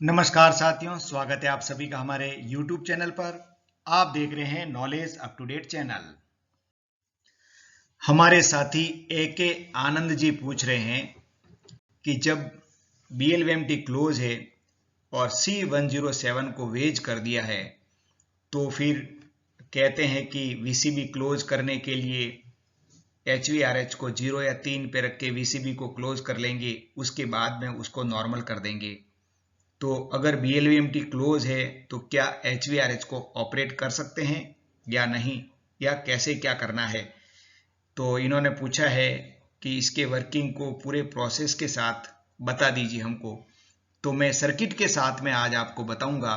नमस्कार साथियों, स्वागत है आप सभी का हमारे YouTube चैनल पर। आप देख रहे हैं knowledge up to date channel. हमारे साथी AK आनंद जी पूछ रहे हैं कि जब BLVMT क्लोज है और C107 को वेज कर दिया है तो फिर कहते हैं कि VCB क्लोज करने के लिए HVRH को 0 या 3 पे रख के VCB को क्लोज कर लेंगे, उसके बाद में उसको नॉर्मल कर देंगे। तो अगर BLVMT क्लोज है तो क्या HVRH को ऑपरेट कर सकते हैं या नहीं, या कैसे क्या करना है। तो इन्होंने पूछा है कि इसके वर्किंग को पूरे प्रोसेस के साथ बता दीजिए हमको। तो मैं सर्किट के साथ में आज आपको बताऊंगा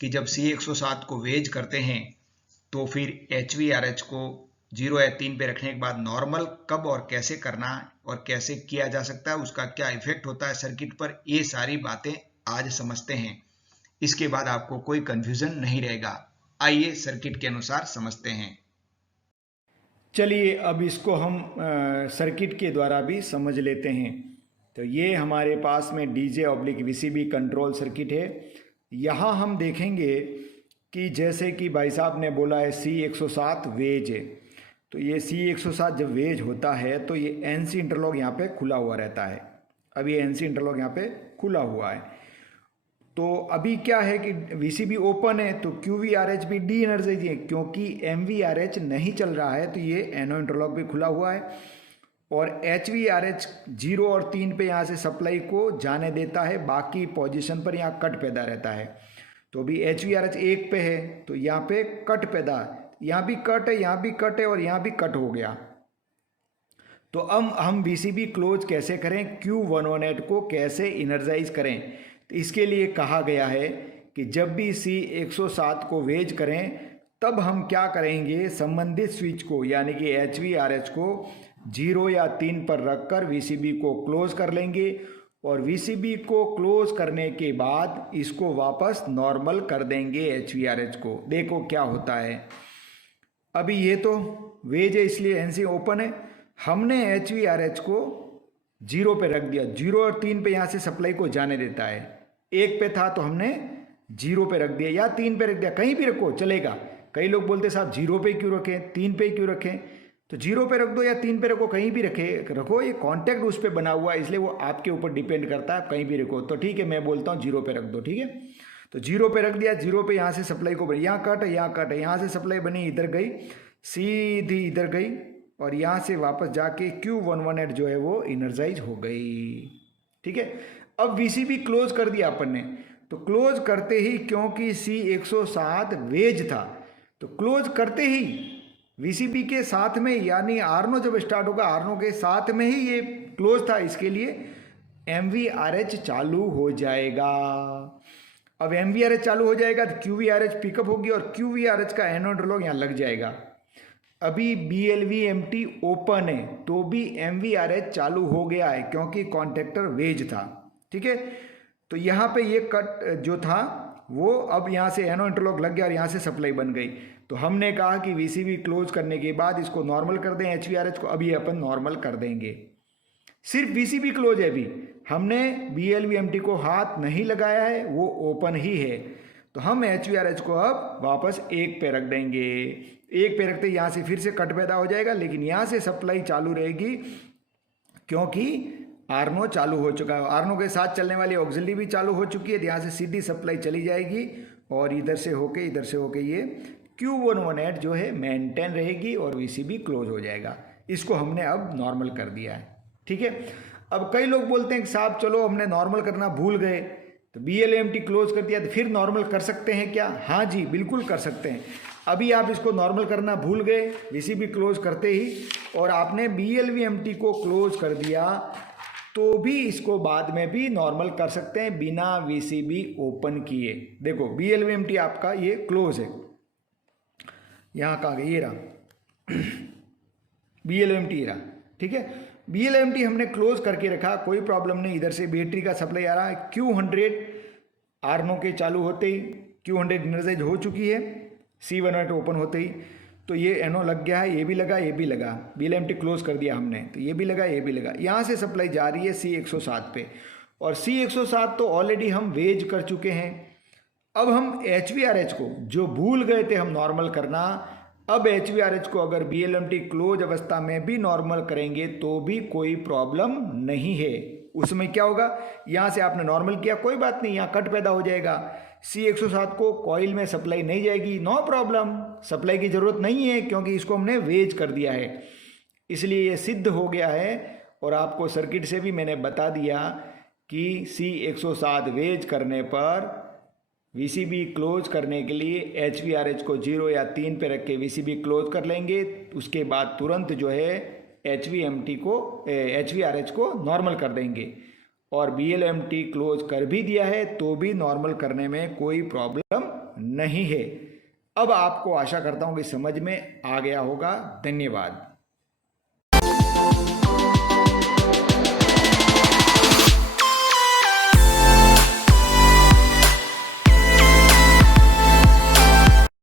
कि जब C107 को वेज करते हैं तो फिर HVRH को 0 या 3 पे रखने के बाद नॉर्मल कब और कैसे करना और कैसे किया जा सकता है, उसका क्या इफेक्ट होता है सर्किट पर, ये सारी बातें आज समझते हैं। इसके बाद आपको कोई कंफ्यूजन नहीं रहेगा। आइए सर्किट के अनुसार समझते हैं। चलिए अब इसको हम सर्किट के द्वारा भी समझ लेते हैं। तो ये हमारे पास में DJ/VCB कंट्रोल सर्किट है। यहाँ हम देखेंगे कि जैसे कि भाई साहब ने बोला है C107 वेज है, तो ये C107 जब वेज होता है तो ये NC इंटरलॉक यहाँ पे खुला हुआ रहता है। अब ये NC इंटरलॉक यहाँ पे खुला हुआ है। तो अभी क्या है कि VCB ओपन है तो QVRH भी डी एनर्जाइज है, क्योंकि MVRH नहीं चल रहा है तो ये NO इंटरलॉक भी खुला हुआ है। और HVRH 0 और 3 पे यहाँ से सप्लाई को जाने देता है, बाकी पोजीशन पर यहाँ कट पैदा रहता है। तो अभी HVRH 1 पे है तो यहाँ पे कट पैदा, यहाँ भी कट है, यहाँ भी कट है और यहाँ भी कट हो गया। तो अब हम VCB क्लोज कैसे करें, Q118 को कैसे इनर्जाइज करें, तो इसके लिए कहा गया है कि जब भी C107 को वेज करें तब हम क्या करेंगे, संबंधित स्विच को यानी कि HVRH को 0 या 3 पर रखकर VCB को क्लोज कर लेंगे और VCB को क्लोज करने के बाद इसको वापस नॉर्मल कर देंगे HVRH को। देखो क्या होता है। अभी ये तो वेज है इसलिए NC ओपन है, हमने HVRH को 0 पे रख दिया। 0 और 3 पे यहाँ से सप्लाई को जाने देता है। 1 पे था तो हमने 0 पे रख दिया या 3 पे रख दिया, कहीं भी रखो चलेगा। कई लोग बोलते साहब 0 पे क्यों रखें, 3 पे क्यों रखें, तो 0 पे रख दो या 3 पे रखो, कहीं भी रखो। ये कॉन्टैक्ट उस पर बना हुआ है इसलिए वो आपके ऊपर डिपेंड करता है, आप कहीं भी रखो। तो ठीक है, मैं बोलता हूँ 0 पे रख दो, ठीक है। तो 0 पे रख दिया, 0 पे यहाँ से सप्लाई को बनी, यहाँ कट है, यहाँ कट है, यहाँ से सप्लाई बनी, इधर गई, सीधी इधर गई और यहाँ से वापस जाके Q118 जो है वो इनर्जाइज हो गई, ठीक है। अब VCB क्लोज कर दिया अपन ने, तो क्लोज करते ही क्योंकि C107 वेज था तो क्लोज करते ही VCB के साथ में यानी आरनो जब स्टार्ट होगा आरनो के साथ में ही ये क्लोज था, इसके लिए MVRH चालू हो जाएगा। अब MVRH चालू हो जाएगा तो QVRH पिकअप होगी और QVRH का एनो इंटरलॉक यहाँ लग जाएगा। अभी BLVMT ओपन है तो भी MVRH चालू हो गया है क्योंकि कॉन्टेक्टर वेज था, ठीक है। तो यहाँ पे ये कट जो था वो अब यहाँ से एनो इंटरलॉक लग गया और यहाँ से सप्लाई बन गई। तो हमने कहा कि VCB क्लोज करने के बाद इसको नॉर्मल कर दें HVRH को, अभी अपन नॉर्मल कर देंगे। सिर्फ VCB क्लोज है, अभी हमने BLVMT को हाथ नहीं लगाया है, वो ओपन ही है। तो हम HVRH को अब वापस 1 पे रख देंगे। 1 पे रखते यहाँ से फिर से कट पैदा हो जाएगा, लेकिन यहाँ से सप्लाई चालू रहेगी क्योंकि आरनो चालू हो चुका है। आरनो के साथ चलने वाली ऑक्सिलरी भी चालू हो चुकी है, यहाँ से सीधी सप्लाई चली जाएगी और इधर से होके ये Q118 जो है मेंटेन रहेगी और VCB क्लोज हो जाएगा। इसको हमने अब नॉर्मल कर दिया है, ठीक है। अब कई लोग बोलते हैं कि साहब चलो हमने नॉर्मल करना भूल गए, तो BLVMT क्लोज कर दिया तो फिर नॉर्मल कर सकते हैं क्या? हाँ जी, बिल्कुल कर सकते हैं। अभी आप इसको नॉर्मल करना भूल गए VCB क्लोज करते ही और आपने BLVMT को क्लोज कर दिया तो भी इसको बाद में भी नॉर्मल कर सकते हैं बिना VCB ओपन किए। देखो BLVMT आपका ये क्लोज है, यहाँ कहाँ गया, ये रहा BLVMT रहा, ठीक है। BLVMT हमने क्लोज करके रखा, कोई प्रॉब्लम नहीं। इधर से बैटरी का सप्लाई आ रहा है, Q100 आरनो के चालू होते ही Q100 इनर्जाइज हो चुकी है, C118 ओपन होते ही तो ये एनो लग गया है, ये भी लगा, ये भी लगा। BLVMT क्लोज कर दिया हमने तो ये भी लगा, ये भी लगा। यहाँ से सप्लाई जा रही है C107 पे और C107 तो ऑलरेडी हम वेज कर चुके हैं। अब हम HVRH को जो भूल गए थे हम नॉर्मल करना, अब HVRH को अगर BLMT क्लोज अवस्था में भी नॉर्मल करेंगे तो भी कोई प्रॉब्लम नहीं है। उसमें क्या होगा, यहाँ से आपने नॉर्मल किया कोई बात नहीं, यहाँ कट पैदा हो जाएगा। C107 को कॉइल में सप्लाई नहीं जाएगी, नो प्रॉब्लम, सप्लाई की ज़रूरत नहीं है क्योंकि इसको हमने वेज कर दिया है, इसलिए ये सिद्ध हो गया है। और आपको सर्किट से भी मैंने बता दिया कि C107 वेज करने पर VCB क्लोज करने के लिए HVRH को 0 या 3 पे रख के VCB क्लोज कर लेंगे, उसके बाद तुरंत जो है HVRH को नॉर्मल कर देंगे। और BLMT क्लोज कर भी दिया है तो भी नॉर्मल करने में कोई प्रॉब्लम नहीं है। अब आपको आशा करता हूँ कि समझ में आ गया होगा। धन्यवाद।